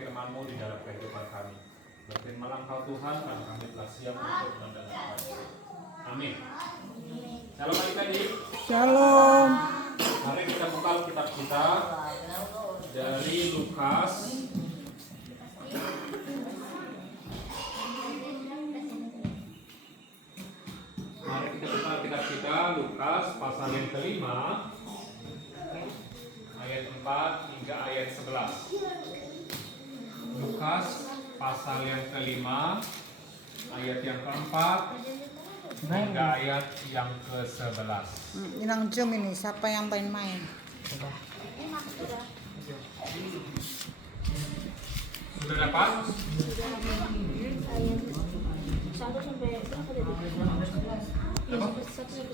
firman-Mu di dalam kehidupan kami. Berfirmanlah Engkau Tuhan, karena kami telah siap untuk mendengar. Amin. Shalom adik-adik. Shalom. Mari kita buka kitab kita dari Lukas. Mari kita buka kitab kita Lukas pasal yang kelima, ayat 4 hingga ayat 11. Lukas pasal yang kelima, ayat yang keempat hingga ayat yang ke-11. Inang Zoom ini, siapa yang main-main? Sudah dapat? 1 sampai berapa tadi? 1 sampai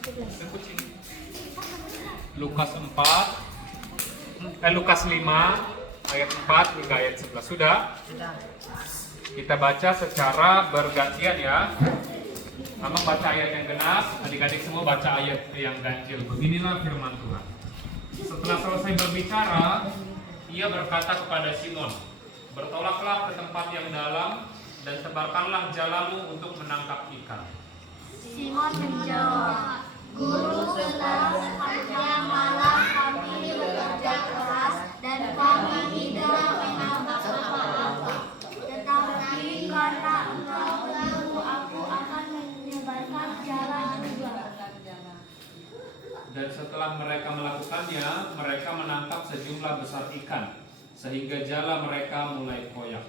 11. Lukas 5 ayat 4 hingga ayat 11. Sudah? Kita baca secara bergantian ya. Mama baca ayat yang genap, adik-adik semua baca ayat yang ganjil. Beginilah firman Tuhan. Setelah selesai berbicara, ia berkata kepada Simon, "Bertolaklah ke tempat yang dalam dan tebarkanlah jalamu untuk menangkap ikan." Simon menjawab, "Guru, telah sepanjang malam kami bekerja keras dan kami tidak menangkap apa-apa. Tetapi karena Engkau menyuruh aku akan menyebarkan jalan juga." Dan setelah mereka melakukannya, mereka menangkap sejumlah besar ikan, sehingga jala mereka mulai koyak.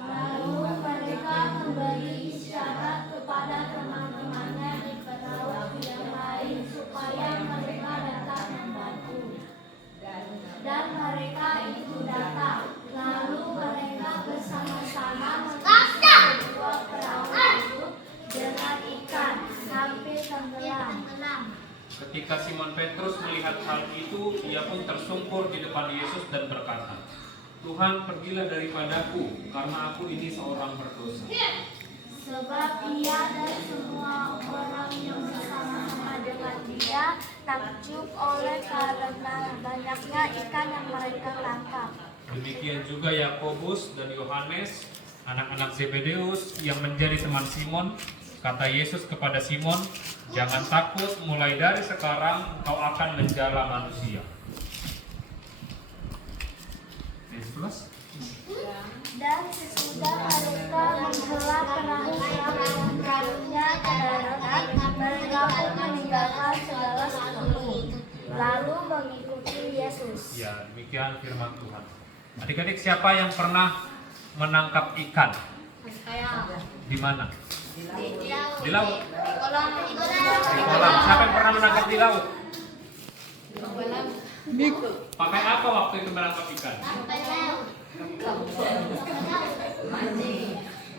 Lalu mereka memberi isyarat kepada teman-temannya di perahu yang lain supaya mereka datang membantu. Dan mereka itu datang. Lalu mereka bersama-sama mengisi kedua perahu itu dengan ikan sampai tenggelam. Ketika Simon Petrus melihat hal itu, ia pun tersungkur di depan Yesus dan berkata, "Tuhan, pergilah daripadaku, karena aku ini seorang berdosa." Sebab ia dan semua orang yang bersama-sama dengan dia takjub oleh karena banyaknya ikan yang mereka tangkap. Demikian juga Yakobus dan Yohanes, anak-anak Zebedeus yang menjadi teman Simon. Kata Yesus kepada Simon, "Jangan takut, mulai dari sekarang kau akan menjala manusia." Dan sesudah mereka menghela perahu-perahunya ke daratan, mereka pun meninggalkan segala sesuatu, lalu mengikuti Yesus. Ya, demikian firman Tuhan. Adik-adik, siapa yang pernah menangkap ikan? Di mana? Di laut. Di kolam. Siapa yang pernah menangkap di laut? Pakai apa waktu itu menangkap ikan?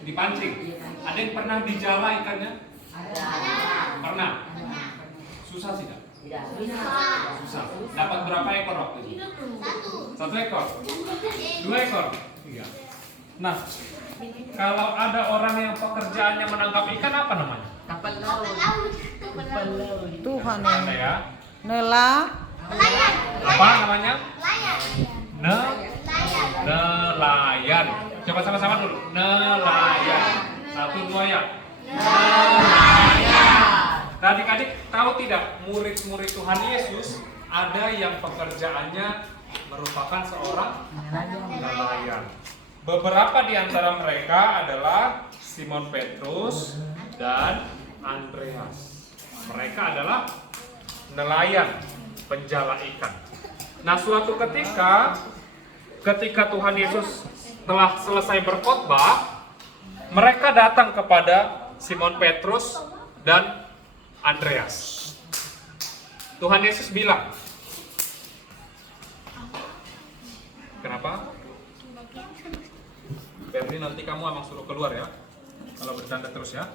Dipancing. Ada yang pernah dijala ikannya? Pernah. Susah sih, Kak? Susah. Dapat berapa ekor waktu itu? 1 ekor? 2 ekor? 3. Nah, kalau ada orang yang pekerjaannya menangkap ikan, apa namanya? Kapal laut. Tuhan Apa ya? Nela. Apa namanya? Nelayan. Coba sama-sama dulu. Nelayan. 1, 2 ya. Nelayan. Nah, adik-adik tahu tidak, murid-murid Tuhan Yesus ada yang pekerjaannya merupakan seorang nelayan. Beberapa di antara mereka adalah Simon Petrus dan Andreas. Mereka adalah nelayan, penjala ikan. Nah, suatu ketika Tuhan Yesus telah selesai berkhotbah, mereka datang kepada Simon Petrus dan Andreas. Tuhan Yesus bilang, kenapa? Berarti nanti kamu emang suruh keluar ya, kalau bercanda terus ya.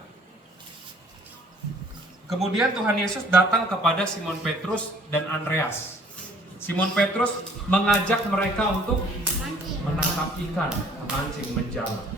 Kemudian Tuhan Yesus datang kepada Simon Petrus dan Andreas. Simon Petrus mengajak mereka untuk menangkap ikan, memancing, menjala.